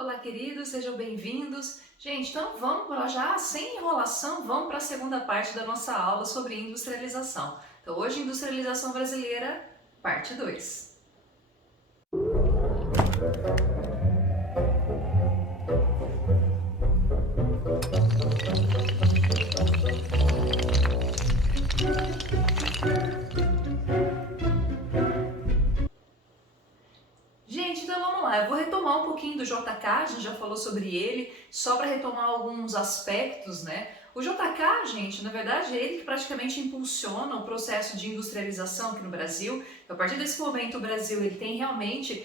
Olá, queridos, sejam bem-vindos. Gente, então vamos para já, sem enrolação, vamos para a segunda parte da nossa aula sobre industrialização. Então, hoje, industrialização brasileira, parte 2. Gente, então vamos lá, eu vou retomar um pouquinho do JK, a gente já falou sobre ele, só para retomar alguns aspectos, né? O JK, gente, na verdade, é ele que praticamente impulsiona o processo de industrialização aqui no Brasil. Então, a partir desse momento, o Brasil ele tem realmente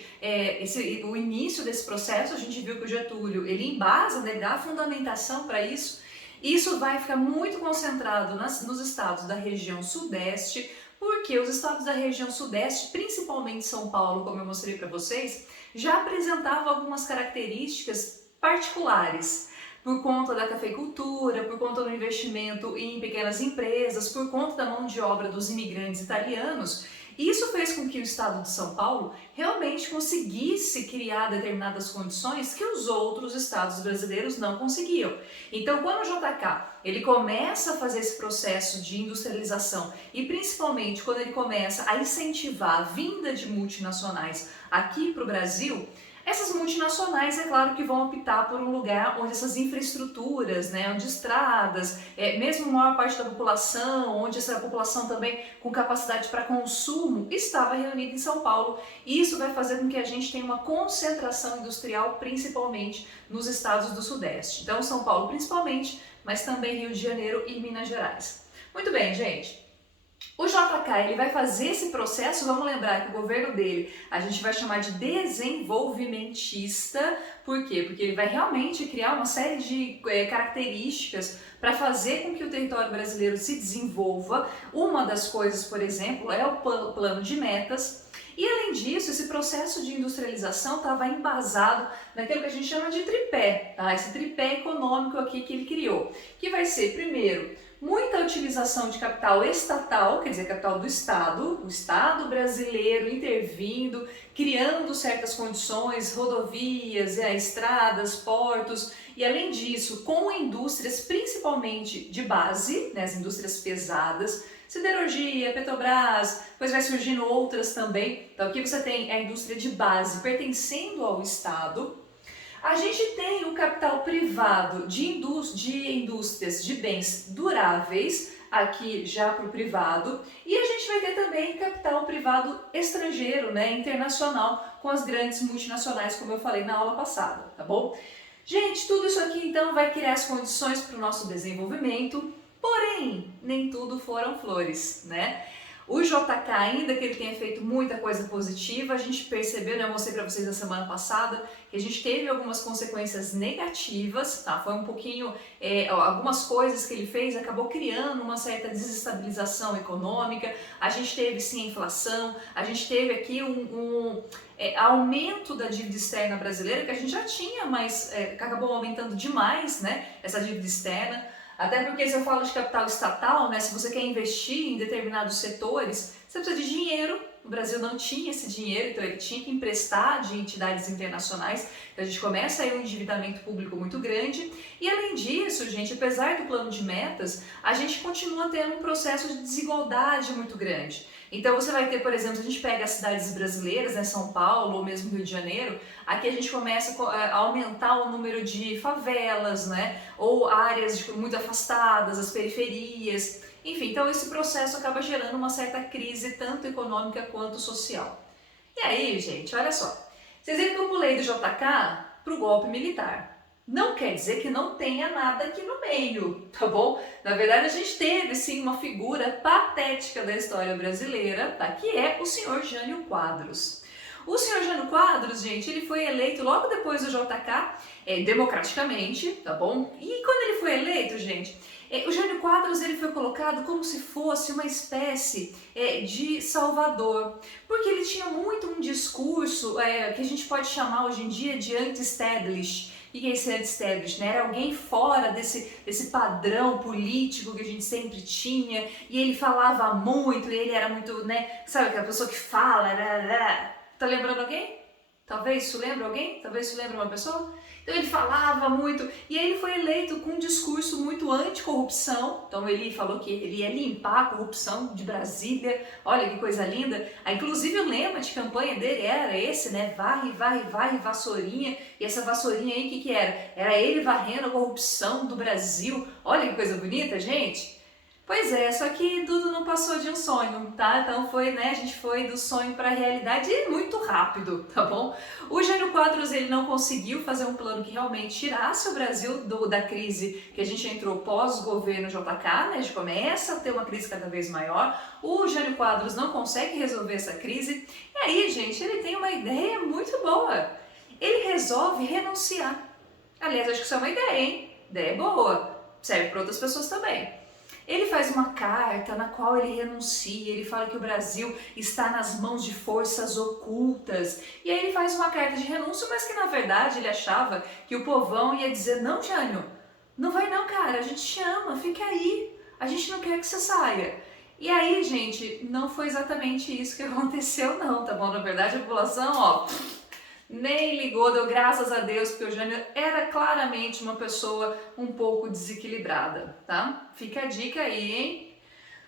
o início desse processo. A gente viu que o Getúlio ele embasa, né, ele dá a fundamentação para isso. Isso vai ficar muito concentrado nos estados da região Sudeste, porque os estados da região Sudeste, principalmente São Paulo, como eu mostrei para vocês, já apresentavam algumas características particulares, por conta da cafeicultura, por conta do investimento em pequenas empresas, por conta da mão de obra dos imigrantes italianos. Isso fez com que o estado de São Paulo realmente conseguisse criar determinadas condições que os outros estados brasileiros não conseguiam. Então, quando o JK ele começa a fazer esse processo de industrialização e principalmente quando ele começa a incentivar a vinda de multinacionais aqui para o Brasil, essas multinacionais, é claro que vão optar por um lugar onde essas infraestruturas, né, onde estradas, mesmo a maior parte da população, onde essa população também com capacidade para consumo estava reunida em São Paulo. E isso vai fazer com que a gente tenha uma concentração industrial, principalmente nos estados do Sudeste. Então, São Paulo principalmente, mas também Rio de Janeiro e Minas Gerais. Muito bem, gente. O JK ele vai fazer esse processo, vamos lembrar que o governo dele a gente vai chamar de desenvolvimentista, por quê? Porque ele vai realmente criar uma série de características para fazer com que o território brasileiro se desenvolva. Uma das coisas, por exemplo, é o plano de metas. E além disso, esse processo de industrialização estava embasado naquilo que a gente chama de tripé, tá? Esse tripé econômico aqui que ele criou, que vai ser, primeiro, muita utilização de capital estatal, quer dizer, capital do Estado, o Estado brasileiro intervindo, criando certas condições, rodovias, estradas, portos, e além disso, com indústrias principalmente de base, né, as indústrias pesadas, siderurgia, Petrobras, depois vai surgindo outras também. Então aqui você tem a indústria de base pertencendo ao Estado. A gente tem o capital privado de indústrias de bens duráveis, aqui já para o privado, e a gente vai ter também capital privado estrangeiro, né, internacional, com as grandes multinacionais, como eu falei na aula passada, tá bom? Gente, tudo isso aqui então vai criar as condições para o nosso desenvolvimento, porém, nem tudo foram flores, né? O JK, ainda que ele tenha feito muita coisa positiva, a gente percebeu, né, eu mostrei para vocês na semana passada, que a gente teve algumas consequências negativas, tá? Foi um pouquinho, algumas coisas que ele fez acabou criando uma certa desestabilização econômica, a gente teve sim inflação, a gente teve aqui aumento da dívida externa brasileira, que a gente já tinha, mas que acabou aumentando demais, né, essa dívida externa. Até porque se eu falo de capital estatal, né, se você quer investir em determinados setores, você precisa de dinheiro. O Brasil não tinha esse dinheiro, então ele tinha que emprestar de entidades internacionais. Então a gente começa aí um endividamento público muito grande. E além disso, gente, apesar do plano de metas, a gente continua tendo um processo de desigualdade muito grande. Então você vai ter, por exemplo, se a gente pega as cidades brasileiras, né, São Paulo ou mesmo Rio de Janeiro, aqui a gente começa a aumentar o número de favelas, né, ou áreas muito afastadas, as periferias, enfim, então esse processo acaba gerando uma certa crise tanto econômica quanto social. E aí, gente, olha só, vocês viram que eu pulei do JK para o golpe militar. Não quer dizer que não tenha nada aqui no meio, tá bom? Na verdade, a gente teve sim uma figura patética da história brasileira, tá? Que é o senhor Jânio Quadros. O senhor Jânio Quadros, gente, ele foi eleito logo depois do JK, democraticamente, tá bom? E quando ele foi eleito, gente, o Jânio Quadros ele foi colocado como se fosse uma espécie de salvador, porque ele tinha muito um discurso que a gente pode chamar hoje em dia de anti-establish. O que é esse anti-establish? Né? Era alguém fora desse padrão político que a gente sempre tinha, e ele falava muito, e ele era muito, né, sabe aquela pessoa que fala, tá lembrando alguém? Talvez isso lembre alguém? Talvez isso lembre uma pessoa? Então ele falava muito, e aí ele foi eleito com um discurso muito anticorrupção. Então ele falou que ele ia limpar a corrupção de Brasília. Olha que coisa linda. Aí, inclusive o lema de campanha dele era esse, né? Varre, varre, varre, vassourinha. E essa vassourinha aí, o que era? Era ele varrendo a corrupção do Brasil. Olha que coisa bonita, gente. Pois é, só que tudo não passou de um sonho, tá? Então foi, né, a gente foi do sonho para a realidade muito rápido, tá bom? O Jânio Quadros, ele não conseguiu fazer um plano que realmente tirasse o Brasil da crise que a gente entrou pós-governo JK, né? A gente começa a ter uma crise cada vez maior. O Jânio Quadros não consegue resolver essa crise. E aí, gente, ele tem uma ideia muito boa. Ele resolve renunciar. Aliás, acho que isso é uma ideia, hein? Ideia boa. Serve para outras pessoas também. Ele faz uma carta na qual ele renuncia, ele fala que o Brasil está nas mãos de forças ocultas. E aí ele faz uma carta de renúncio, mas que na verdade ele achava que o povão ia dizer: não, Jânio, não vai não, cara, a gente te ama, fica aí, a gente não quer que você saia. E aí, gente, não foi exatamente isso que aconteceu não, tá bom? Na verdade a população, ó, nem ligou, deu graças a Deus, porque o Jânio era claramente uma pessoa um pouco desequilibrada, tá? Fica a dica aí, hein?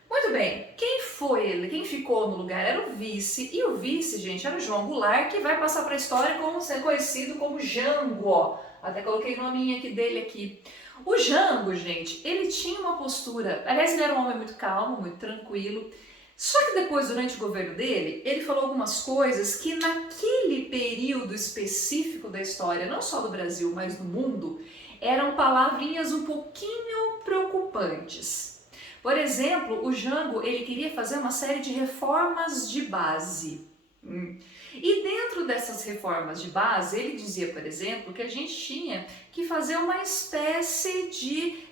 Muito bem, quem foi ele? Quem ficou no lugar era o vice, e o vice, gente, era o João Goulart, que vai passar para a história como ser conhecido como Jango, ó. Até coloquei o nominho aqui dele aqui. O Jango, gente, ele tinha uma postura, aliás, ele era um homem muito calmo, muito tranquilo. Só que depois, durante o governo dele, ele falou algumas coisas que naquele período específico da história, não só do Brasil, mas do mundo, eram palavrinhas um pouquinho preocupantes. Por exemplo, o Jango, ele queria fazer uma série de reformas de base. E dentro dessas reformas de base, ele dizia, por exemplo, que a gente tinha que fazer uma espécie de,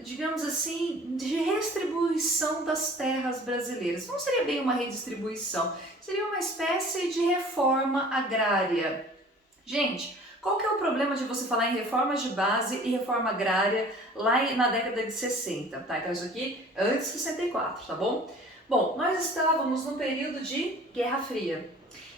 digamos assim, de redistribuição das terras brasileiras. Não seria bem uma redistribuição, seria uma espécie de reforma agrária. Gente, qual que é o problema de você falar em reformas de base e reforma agrária lá na década de 60, tá? Então isso aqui antes de 64, tá bom? Bom, nós estávamos num período de Guerra Fria.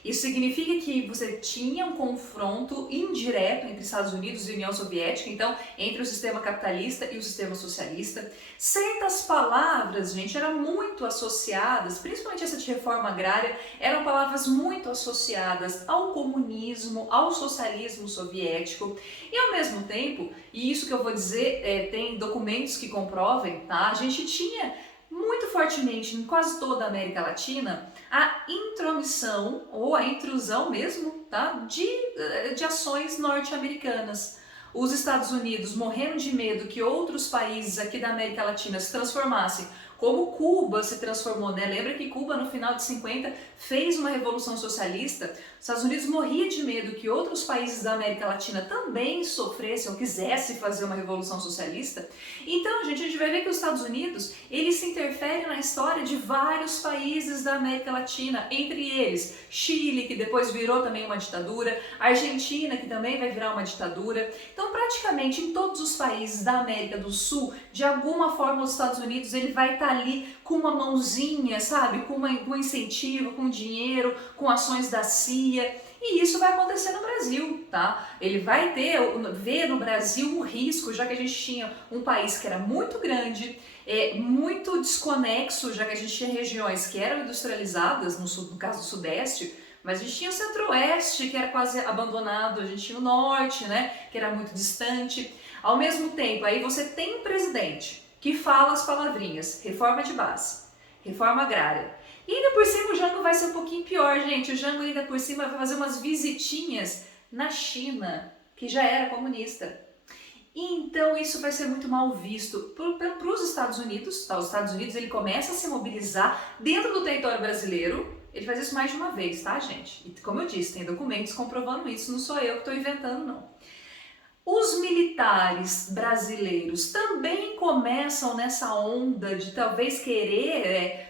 Isso significa que você tinha um confronto indireto entre Estados Unidos e União Soviética, então entre o sistema capitalista e o sistema socialista. Certas palavras, gente, eram muito associadas, principalmente essa de reforma agrária, eram palavras muito associadas ao comunismo, ao socialismo soviético. E ao mesmo tempo, e isso que eu vou dizer, tem documentos que comprovem, tá? A gente tinha muito fortemente em quase toda a América Latina a intromissão ou a intrusão mesmo, tá, de ações norte-americanas. Os Estados Unidos morrendo de medo que outros países aqui da América Latina se transformassem, como Cuba se transformou, né? Lembra que Cuba no final de 50 fez uma revolução socialista? Os Estados Unidos morria de medo que outros países da América Latina também sofressem ou quisessem fazer uma revolução socialista. Então, gente, a gente vai ver que os Estados Unidos, ele se interfere na história de vários países da América Latina, entre eles Chile, que depois virou também uma ditadura, Argentina, que também vai virar uma ditadura. Então, praticamente em todos os países da América do Sul, de alguma forma os Estados Unidos ele vai estar ali com uma mãozinha, sabe? Com um incentivo, com dinheiro, com ações da CIA. E isso vai acontecer no Brasil, tá? Ele vai ver no Brasil um risco, já que a gente tinha um país que era muito grande, muito desconexo, já que a gente tinha regiões que eram industrializadas, no caso do Sudeste, mas a gente tinha o Centro-Oeste, que era quase abandonado, a gente tinha o Norte, né, que era muito distante. Ao mesmo tempo, aí você tem um presidente que fala as palavrinhas, reforma de base, reforma agrária. E ainda por cima o Jango vai ser um pouquinho pior, gente. O Jango ainda por cima vai fazer umas visitinhas na China, que já era comunista. Então isso vai ser muito mal visto para os Estados Unidos. Tá? Os Estados Unidos ele começa a se mobilizar dentro do território brasileiro. Ele faz isso mais de uma vez, tá, gente? E como eu disse, tem documentos comprovando isso, não sou eu que estou inventando, não. Os militares brasileiros também começam nessa onda de talvez querer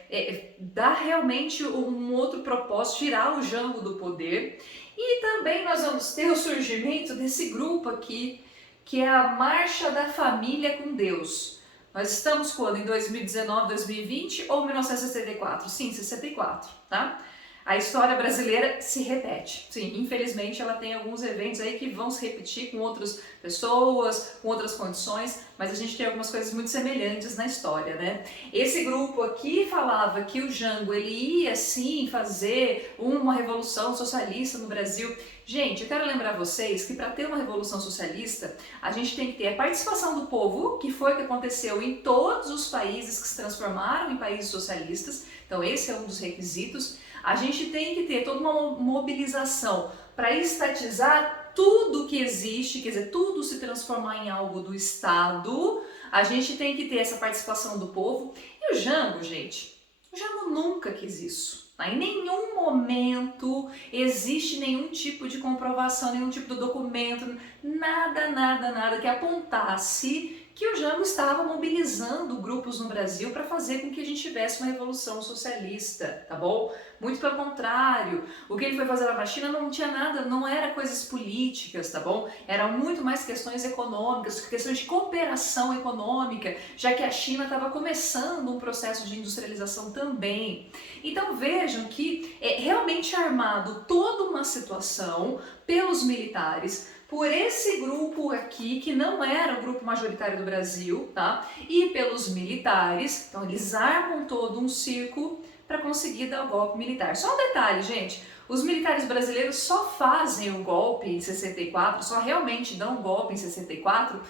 dar realmente um outro propósito, tirar o Jango do poder. E também nós vamos ter o surgimento desse grupo aqui, que é a Marcha da Família com Deus. Nós estamos quando? Em 2019, 2020 ou 1964? Sim, 64, tá? a história brasileira se repete. Sim, infelizmente ela tem alguns eventos aí que vão se repetir com outras pessoas, com outras condições, mas a gente tem algumas coisas muito semelhantes na história, né? Esse grupo aqui falava que o Jango ele ia sim fazer uma revolução socialista no Brasil. Gente, eu quero lembrar vocês que para ter uma revolução socialista, a gente tem que ter a participação do povo, que foi o que aconteceu em todos os países que se transformaram em países socialistas. Então esse é um dos requisitos. A gente tem que ter toda uma mobilização para estatizar tudo que existe, quer dizer, tudo se transformar em algo do Estado. A gente tem que ter essa participação do povo. E o Jango, gente, o Jango nunca quis isso. Em nenhum momento existe nenhum tipo de comprovação, nenhum tipo de documento, nada que apontasse que o Jango estava mobilizando grupos no Brasil para fazer com que a gente tivesse uma revolução socialista, tá bom? Muito pelo contrário, o que ele foi fazer lá na China não tinha nada, não era coisas políticas, tá bom? Eram muito mais questões econômicas, questões de cooperação econômica, já que a China estava começando um processo de industrialização também. Então vejam que é realmente armado toda uma situação pelos militares, por esse grupo aqui, que não era o grupo majoritário do Brasil, tá? E pelos militares, então eles armam todo um circo para conseguir dar o golpe militar. Só um detalhe, gente, os militares brasileiros só fazem o golpe em 64, só realmente dão o golpe em 64,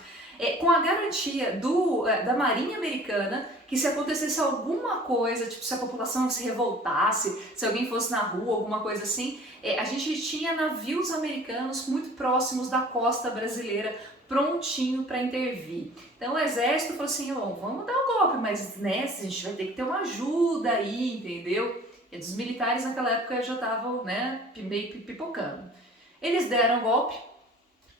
com a garantia da Marinha Americana que se acontecesse alguma coisa, tipo se a população se revoltasse, se alguém fosse na rua, alguma coisa assim, a gente tinha navios americanos muito próximos da costa brasileira, prontinho para intervir. Então o exército falou assim, oh, vamos dar o golpe, mas né, a gente vai ter que ter uma ajuda aí, entendeu? E os militares naquela época já estavam, né, meio pipocando. Eles deram o golpe.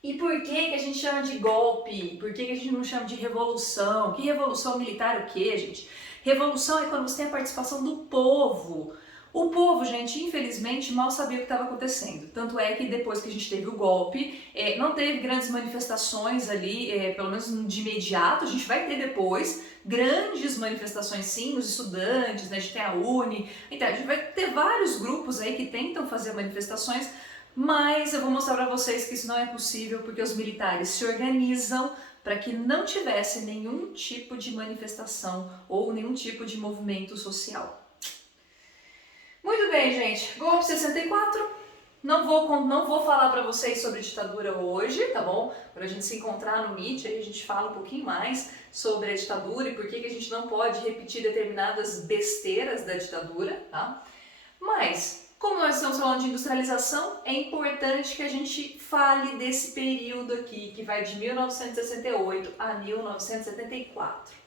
E por que a gente chama de golpe? Por que a gente não chama de revolução? Que revolução militar o quê, gente? Revolução é quando você tem a participação do povo. O povo, gente, infelizmente, mal sabia o que estava acontecendo. Tanto é que depois que a gente teve o golpe, não teve grandes manifestações ali, pelo menos de imediato. A gente vai ter depois grandes manifestações, sim, os estudantes, né? A gente tem a Uni. Então, a gente vai ter vários grupos aí que tentam fazer manifestações, mas eu vou mostrar para vocês que isso não é possível porque os militares se organizam para que não tivesse nenhum tipo de manifestação ou nenhum tipo de movimento social. Muito bem, gente. Golpe 64. Não vou falar para vocês sobre ditadura hoje, tá bom? Para a gente se encontrar no Meet, aí a gente fala um pouquinho mais sobre a ditadura e por que a gente não pode repetir determinadas besteiras da ditadura, tá? Mas, como nós estamos falando de industrialização, é importante que a gente fale desse período aqui, que vai de 1968 a 1974.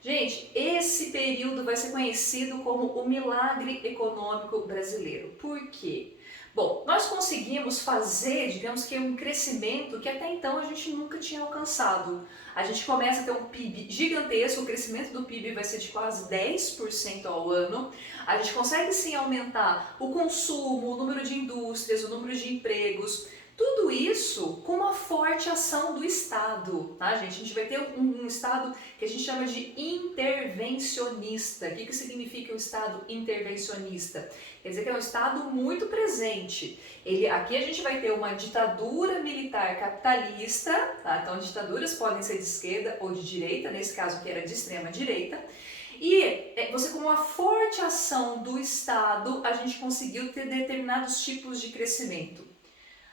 Gente, esse período vai ser conhecido como o milagre econômico brasileiro. Por quê? Bom, nós conseguimos fazer, digamos que um crescimento que até então a gente nunca tinha alcançado. A gente começa a ter um PIB gigantesco, o crescimento do PIB vai ser de quase 10% ao ano. A gente consegue sim aumentar o consumo, o número de indústrias, o número de empregos. Tudo isso com uma forte ação do Estado, tá, gente? A gente vai ter um Estado que a gente chama de intervencionista. O que significa o Estado intervencionista? Quer dizer que é um Estado muito presente. Aqui a gente vai ter uma ditadura militar capitalista, tá? Então ditaduras podem ser de esquerda ou de direita, nesse caso aqui era de extrema direita. E você, com uma forte ação do Estado, a gente conseguiu ter determinados tipos de crescimento.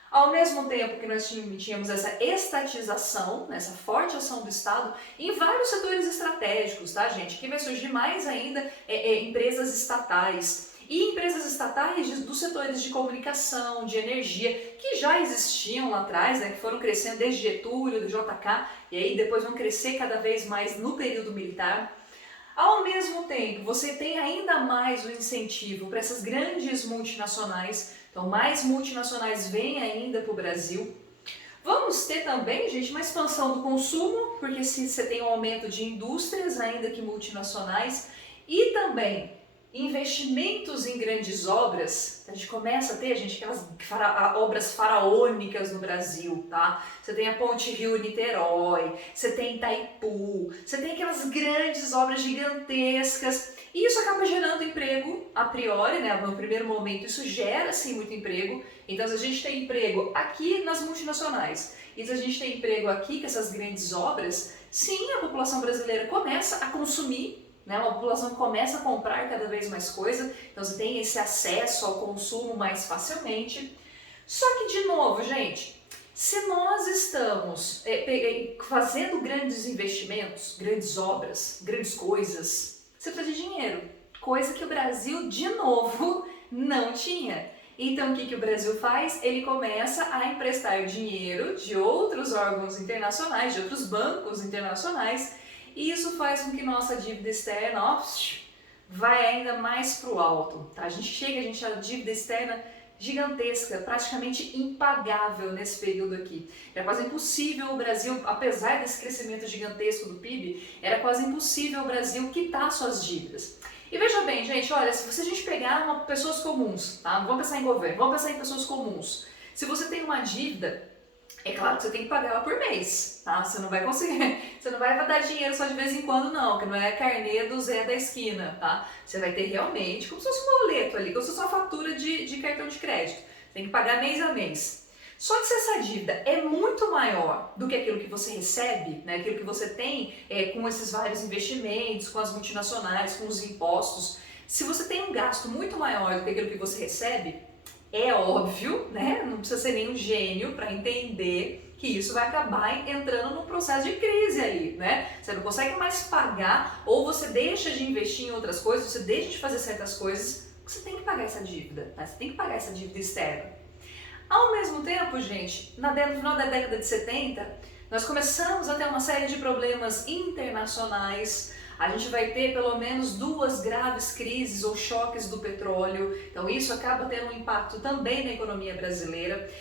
Ao mesmo tempo que nós tínhamos essa estatização, essa forte ação do Estado, em vários setores estratégicos, tá, gente? Aqui vai surgir mais ainda empresas estatais. E empresas estatais dos setores de comunicação, de energia, que já existiam lá atrás, né, que foram crescendo desde Getúlio, do JK, e aí depois vão crescer cada vez mais no período militar. Ao mesmo tempo, você tem ainda mais o incentivo para essas grandes multinacionais. Então, mais multinacionais vêm ainda para o Brasil. Vamos ter também, gente, uma expansão do consumo, porque se você tem um aumento de indústrias, ainda que multinacionais, e também investimentos em grandes obras, a gente começa a ter, gente, aquelas obras faraônicas no Brasil, tá? Você tem a Ponte Rio-Niterói, você tem Itaipu, você tem aquelas grandes obras gigantescas, e isso acaba gerando emprego a priori, né? No primeiro momento isso gera sim muito emprego. Então se a gente tem emprego aqui nas multinacionais e se a gente tem emprego aqui com essas grandes obras, sim, a população brasileira começa a consumir, né? A população começa a comprar cada vez mais coisa, então você tem esse acesso ao consumo mais facilmente. Só que, de novo, gente, se nós estamos fazendo grandes investimentos, grandes obras, grandes coisas, você precisa de dinheiro, coisa que o Brasil, de novo, não tinha. Então, o que o Brasil faz? Ele começa a emprestar dinheiro de outros órgãos internacionais, de outros bancos internacionais, e isso faz com que nossa dívida externa vai ainda mais para o alto. Tá? A gente a dívida externa gigantesca, praticamente impagável nesse período aqui. Era quase impossível o Brasil, apesar desse crescimento gigantesco do PIB, era quase impossível o Brasil quitar suas dívidas. E veja bem, gente, olha, se a gente pegar pessoas comuns, tá? Não vamos pensar em governo, vamos pensar em pessoas comuns. Se você tem uma dívida, é claro que você tem que pagar ela por mês, tá? Você não vai conseguir, você não vai dar dinheiro só de vez em quando não, que não é carnê do Zé da esquina, tá? Você vai ter realmente, como se fosse um boleto ali, como se fosse uma fatura de cartão de crédito. Tem que pagar mês a mês. Só que se essa dívida é muito maior do que aquilo que você recebe, né, aquilo que você tem com esses vários investimentos, com as multinacionais, com os impostos, se você tem um gasto muito maior do que aquilo que você recebe, é óbvio, né, não precisa ser nenhum gênio para entender que isso vai acabar entrando num processo de crise aí, né? Você não consegue mais pagar, ou você deixa de investir em outras coisas, você deixa de fazer certas coisas, você tem que pagar essa dívida, né? Você tem que pagar essa dívida externa. Ao mesmo tempo, gente, no final da década de 70, nós começamos a ter uma série de problemas internacionais. A gente vai ter pelo menos 2 graves crises ou choques do petróleo, então isso acaba tendo um impacto também na economia brasileira.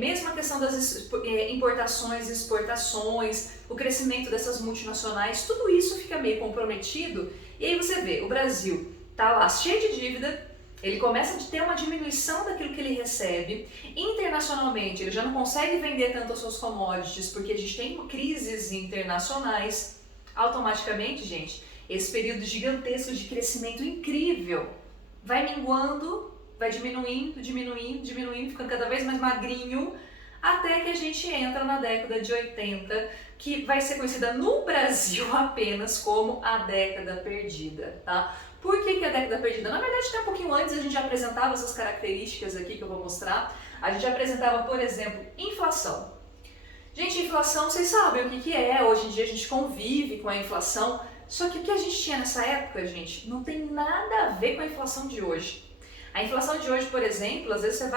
Mesmo a questão das importações e exportações, o crescimento dessas multinacionais, tudo isso fica meio comprometido. E aí você vê, o Brasil está lá cheio de dívida, ele começa a ter uma diminuição daquilo que ele recebe. Internacionalmente, ele já não consegue vender tanto as suas commodities porque a gente tem crises internacionais. Automaticamente, gente, esse período gigantesco de crescimento incrível vai minguando, vai diminuindo, ficando cada vez mais magrinho, até que a gente entra na década de 80, que vai ser conhecida no Brasil apenas como a década perdida, tá? Por que a década perdida? Na verdade, até um pouquinho antes a gente já apresentava essas características aqui que eu vou mostrar. A gente apresentava, por exemplo, inflação. Gente, inflação, vocês sabem o que é, hoje em dia a gente convive com a inflação, só que o que a gente tinha nessa época, gente, não tem nada a ver com a inflação de hoje. A inflação de hoje, por exemplo, às vezes você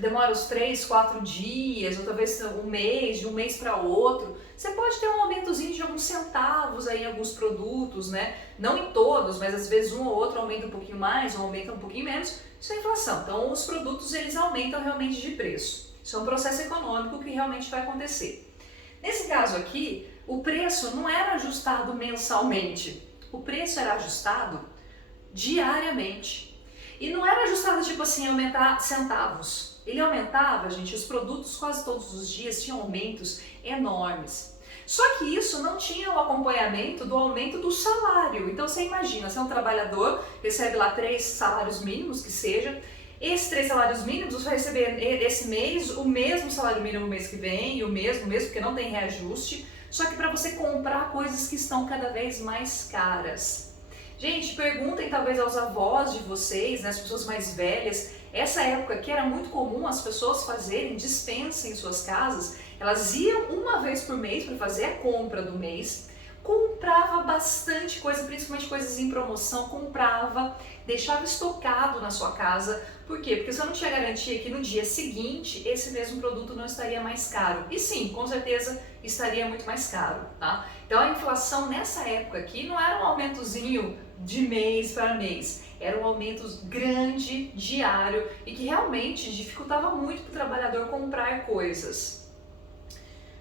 demora uns 3, 4 dias, ou talvez um mês, de um mês para outro. Você pode ter um aumentozinho de alguns centavos aí em alguns produtos, né? Não em todos, mas às vezes um ou outro aumenta um pouquinho mais, ou aumenta um pouquinho menos. Isso é inflação. Então os produtos eles aumentam realmente de preço. Isso é um processo econômico que realmente vai acontecer. Nesse caso aqui, o preço não era ajustado mensalmente. O preço era ajustado diariamente. E não era ajustado tipo assim, aumentar centavos. Ele aumentava, gente, os produtos quase todos os dias tinham aumentos enormes. Só que isso não tinha o acompanhamento do aumento do salário. Então você imagina, você é um trabalhador, recebe lá 3 salários mínimos, que seja. Esses 3 salários mínimos você vai receber esse mês o mesmo salário mínimo no mês que vem, e o mesmo, porque não tem reajuste. Só que para você comprar coisas que estão cada vez mais caras. Gente, perguntem talvez aos avós de vocês, né, as pessoas mais velhas, essa época que era muito comum as pessoas fazerem dispensa em suas casas, elas iam uma vez por mês para fazer a compra do mês, comprava bastante coisa, principalmente coisas em promoção, comprava, deixava estocado na sua casa. Por quê? Porque você não tinha garantia que no dia seguinte esse mesmo produto não estaria mais caro. E sim, com certeza estaria muito mais caro, tá? Então a inflação nessa época aqui não era um aumentozinho de mês para mês, era um aumento grande, diário, e que realmente dificultava muito para o trabalhador comprar coisas.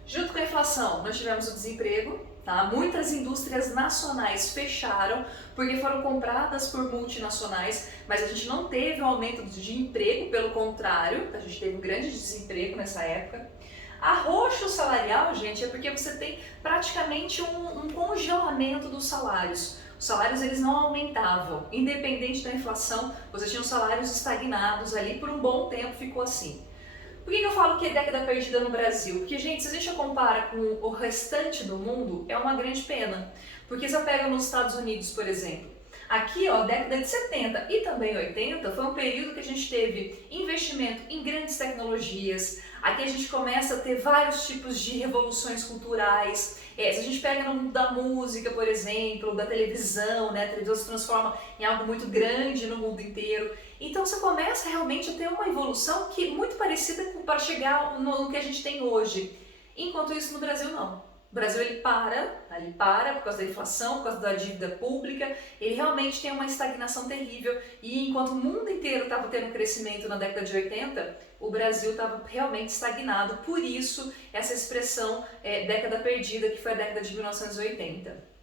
Junto com a inflação, nós tivemos o desemprego, tá? Muitas indústrias nacionais fecharam porque foram compradas por multinacionais, mas a gente não teve um aumento de emprego, pelo contrário, a gente teve um grande desemprego nessa época. Arroxo salarial, gente, é porque você tem praticamente um congelamento dos salários. Os salários eles não aumentavam, independente da inflação, você tinha os salários estagnados ali, por um bom tempo ficou assim. Por que eu falo que é década perdida no Brasil? Porque, gente, se a gente compara com o restante do mundo, é uma grande pena. Porque se eu pego nos Estados Unidos, por exemplo, aqui, ó, década de 70 e também 80, foi um período que a gente teve investimento em grandes tecnologias. Aqui a gente começa a ter vários tipos de revoluções culturais. Se a gente pega no mundo da música, por exemplo, da televisão, né? A televisão se transforma em algo muito grande no mundo inteiro. Então você começa realmente a ter uma evolução que muito parecida para chegar no que a gente tem hoje. Enquanto isso no Brasil não. O Brasil ele para por causa da inflação, por causa da dívida pública, ele realmente tem uma estagnação terrível e enquanto o mundo inteiro estava tendo um crescimento na década de 80, o Brasil estava realmente estagnado, por isso essa expressão década perdida, que foi a década de 1980.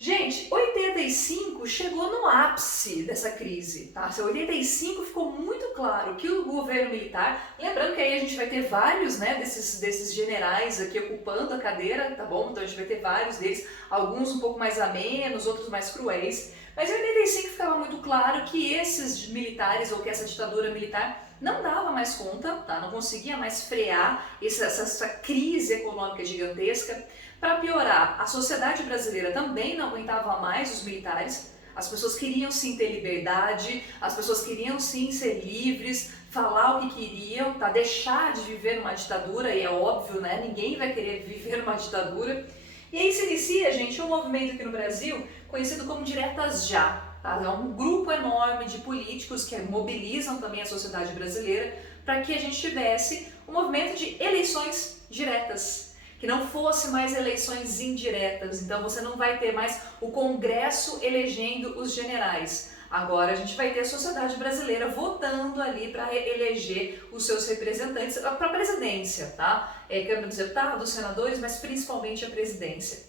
Gente, 85 chegou no ápice dessa crise, tá? 85 ficou muito claro que o governo militar, lembrando que aí a gente vai ter vários, né, desses generais aqui ocupando a cadeira, tá bom? Então a gente vai ter vários deles, alguns um pouco mais amenos, outros mais cruéis, mas em 85 ficava muito claro que esses militares, ou que essa ditadura militar, não dava mais conta, tá? Não conseguia mais frear essa crise econômica gigantesca. Para piorar, a sociedade brasileira também não aguentava mais os militares, as pessoas queriam sim ter liberdade, as pessoas queriam sim ser livres, falar o que queriam, tá? Deixar de viver numa ditadura, e é óbvio, né? Ninguém vai querer viver numa ditadura. E aí se inicia, gente, um movimento aqui no Brasil conhecido como Diretas Já. Tá? É um grupo enorme de políticos que mobilizam também a sociedade brasileira para que a gente tivesse um movimento de eleições diretas, que não fosse mais eleições indiretas. Então você não vai ter mais o Congresso elegendo os generais. Agora a gente vai ter a sociedade brasileira votando ali para eleger os seus representantes para a presidência, tá? Câmara dos Deputados, senadores, mas principalmente a presidência.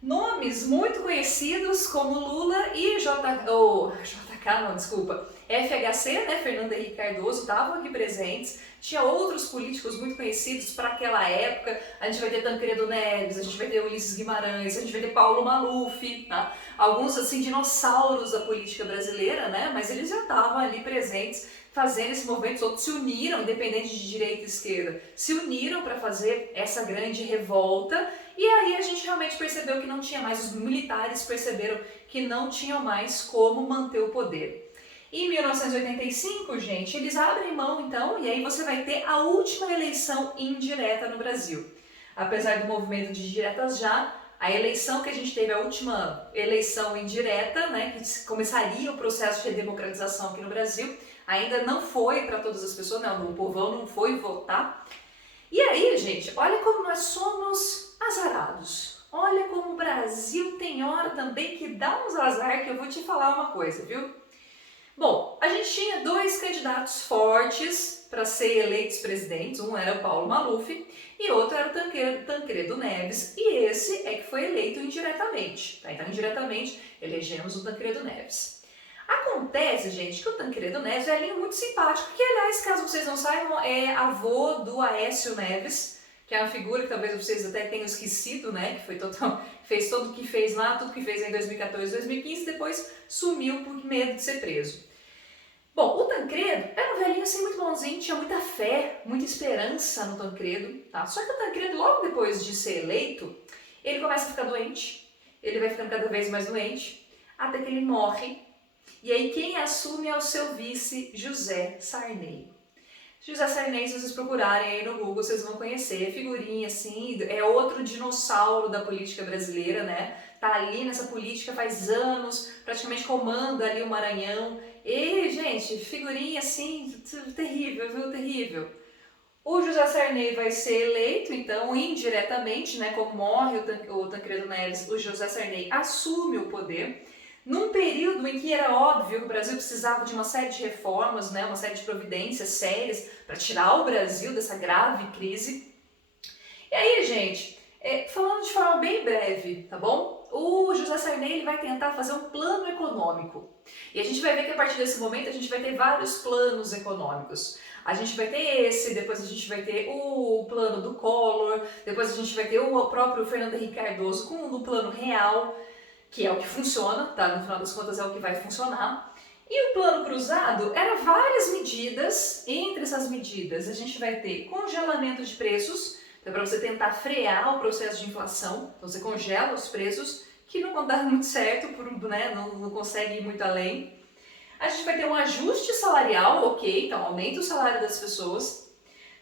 Nomes muito conhecidos como Lula e FHC, né, Fernando Henrique Cardoso, estavam aqui presentes. Tinha outros políticos muito conhecidos para aquela época. A gente vai ter Tancredo Neves, a gente vai ter Ulisses Guimarães, a gente vai ter Paulo Maluf, tá? Alguns assim dinossauros da política brasileira, né? Mas eles já estavam ali presentes fazendo esse movimento, todos se uniram, independente de direita e esquerda, se uniram para fazer essa grande revolta. E aí a gente realmente percebeu que não tinha mais, os militares perceberam que não tinham mais como manter o poder. Em 1985, gente, eles abrem mão então, e aí você vai ter a última eleição indireta no Brasil. Apesar do movimento de diretas já, a eleição que a gente teve, a última eleição indireta, né, que começaria o processo de redemocratização aqui no Brasil, ainda não foi para todas as pessoas, né, o povão não foi votar. E aí, gente, olha como nós somos azarados. Olha como o Brasil tem hora também que dá uns azar, que eu vou te falar uma coisa, viu? Bom, a gente tinha dois candidatos fortes para ser eleitos presidentes, um era o Paulo Maluf e outro era o Tancredo Neves, e esse é que foi eleito indiretamente, tá? Então indiretamente elegemos o Tancredo Neves. Acontece, gente, que o Tancredo Neves é muito simpático, que aliás, caso vocês não saibam, é avô do Aécio Neves, que é uma figura que talvez vocês até tenham esquecido, né, que foi fez tudo o que fez lá, tudo que fez em 2014, 2015, depois sumiu por medo de ser preso. Bom, o Tancredo era um velhinho assim muito bonzinho, tinha muita fé, muita esperança no Tancredo, tá? Só que o Tancredo, logo depois de ser eleito, ele começa a ficar doente, ele vai ficando cada vez mais doente, até que ele morre. E aí quem assume é o seu vice, José Sarney. José Sarney, se vocês procurarem aí no Google, vocês vão conhecer, figurinha assim, é outro dinossauro da política brasileira, né? Tá ali nessa política faz anos, praticamente comanda ali o Maranhão. E, gente, figurinha assim, terrível, viu? Terrível. O José Sarney vai ser eleito, então, indiretamente, né? Como morre o Tancredo Neves, o José Sarney assume o poder. Num período em que era óbvio que o Brasil precisava de uma série de reformas, né, uma série de providências sérias para tirar o Brasil dessa grave crise. E aí, gente, falando de forma bem breve, tá bom? O José Sarney ele vai tentar fazer um plano econômico. E a gente vai ver que a partir desse momento a gente vai ter vários planos econômicos. A gente vai ter esse, depois a gente vai ter o plano do Collor, depois a gente vai ter o próprio Fernando Henrique Cardoso com o plano real, que é o que funciona, tá? No final das contas é o que vai funcionar. E o plano cruzado era várias medidas. Entre essas medidas a gente vai ter congelamento de preços, então para você tentar frear o processo de inflação, então você congela os preços, que não vão dar muito certo, né? Não consegue ir muito além. A gente vai ter um ajuste salarial, ok, então aumenta o salário das pessoas.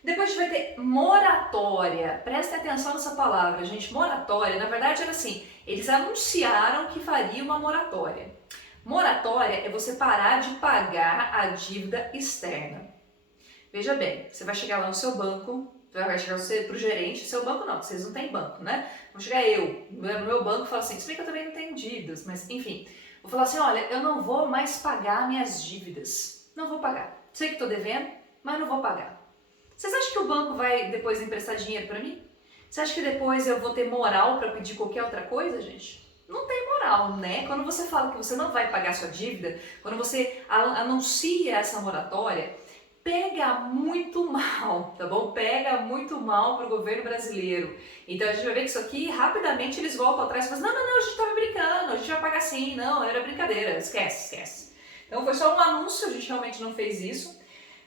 Depois a gente vai ter moratória. Prestem atenção nessa palavra, gente. Moratória, na verdade era assim, eles anunciaram que faria uma moratória. Moratória é você parar de pagar a dívida externa. Veja bem, você vai chegar lá no seu banco, vai chegar para o gerente, seu banco não, vocês não têm banco, né? Vou chegar eu, no meu banco, e falar assim, se bem que eu também não tenho dívidas, mas enfim, vou falar assim, olha, eu não vou mais pagar minhas dívidas, não vou pagar. Sei que estou devendo, mas não vou pagar. Vocês acham que o banco vai depois emprestar dinheiro para mim? Você acha que depois eu vou ter moral para pedir qualquer outra coisa, gente? Não tem moral, né? Quando você fala que você não vai pagar sua dívida, quando você anuncia essa moratória, pega muito mal, tá bom? Pega muito mal para o governo brasileiro. Então a gente vai ver que isso aqui, rapidamente eles voltam atrás e falam, não, a gente estava brincando, a gente vai pagar sim, não, era brincadeira, esquece. Então foi só um anúncio, a gente realmente não fez isso.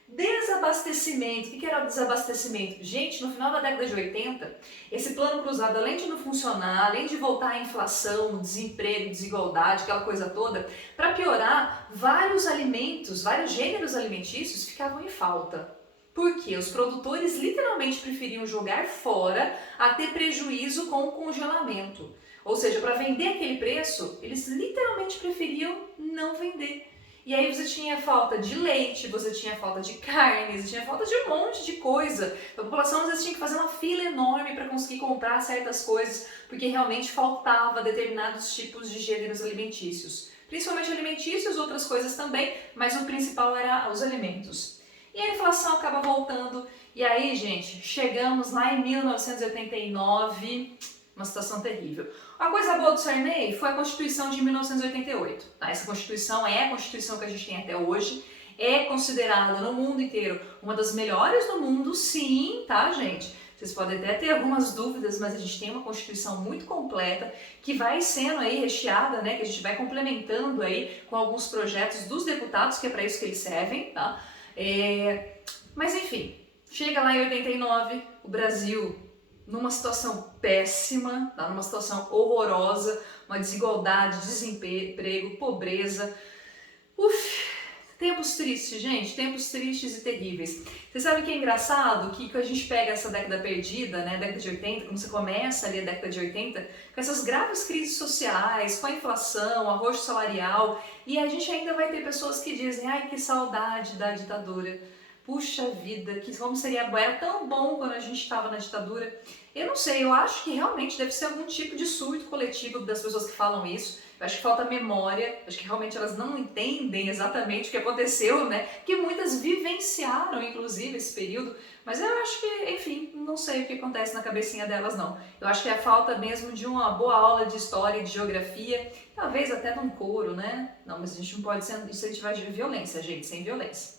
Desabastecimento. O que era o desabastecimento? Gente, no final da década de 80, esse plano cruzado, além de não funcionar, além de voltar à inflação, desemprego, desigualdade, aquela coisa toda, para piorar, vários alimentos, vários gêneros alimentícios ficavam em falta. Porque os produtores literalmente preferiam jogar fora a ter prejuízo com o congelamento. Ou seja, para vender aquele preço, eles literalmente preferiam não vender. E aí você tinha falta de leite, você tinha falta de carne, você tinha falta de um monte de coisa. A população às vezes tinha que fazer uma fila enorme para conseguir comprar certas coisas, porque realmente faltava determinados tipos de gêneros alimentícios. Principalmente alimentícios, outras coisas também, mas o principal era os alimentos. E a inflação acaba voltando, e aí, gente, chegamos lá em 1989, uma situação terrível. A coisa boa do Sarney foi a Constituição de 1988. Tá? Essa Constituição é a Constituição que a gente tem até hoje, é considerada no mundo inteiro uma das melhores do mundo, sim, tá, gente? Vocês podem até ter algumas dúvidas, mas a gente tem uma Constituição muito completa que vai sendo aí recheada, né? Que a gente vai complementando aí com alguns projetos dos deputados, que é para isso que eles servem, tá? Mas enfim, chega lá em 89, o Brasil numa situação péssima, tá? Numa situação horrorosa, uma desigualdade, desemprego, pobreza. Tempos tristes, gente, tempos tristes e terríveis. Vocês sabem que é engraçado que a gente pega essa década perdida, né, década de 80, como você começa ali a década de 80, com essas graves crises sociais, com a inflação, arroxo salarial, e a gente ainda vai ter pessoas que dizem, ai, que saudade da ditadura. Puxa vida, como seria, era tão bom quando a gente estava na ditadura. Eu não sei, eu acho que realmente deve ser algum tipo de surto coletivo das pessoas que falam isso. Eu acho que falta memória, acho que realmente elas não entendem exatamente o que aconteceu, né? Que muitas vivenciaram, inclusive, esse período. Mas eu acho que, enfim, não sei o que acontece na cabecinha delas, não. Eu acho que é falta mesmo de uma boa aula de história e de geografia, talvez até de um coro, né? Não, mas a gente não pode incentivar violência, gente, sem violência.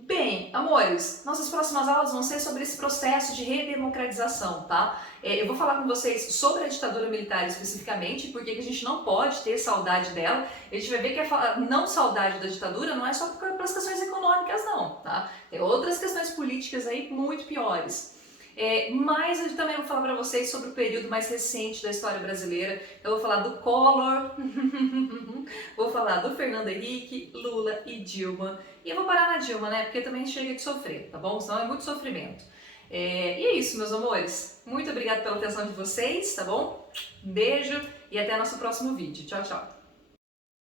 Bem, amores, nossas próximas aulas vão ser sobre esse processo de redemocratização, tá? Eu vou falar com vocês sobre a ditadura militar especificamente, porque a gente não pode ter saudade dela. A gente vai ver que a não saudade da ditadura não é só pelas questões econômicas, não, tá? Tem outras questões políticas aí muito piores. Mas eu também vou falar para vocês sobre o período mais recente da história brasileira. Eu vou falar do Collor, vou falar do Fernando Henrique, Lula e Dilma. E eu vou parar na Dilma, né? Porque também chega de sofrer, tá bom? Senão é muito sofrimento. E é isso, meus amores. Muito obrigada pela atenção de vocês, tá bom? Um beijo e até nosso próximo vídeo. Tchau, tchau.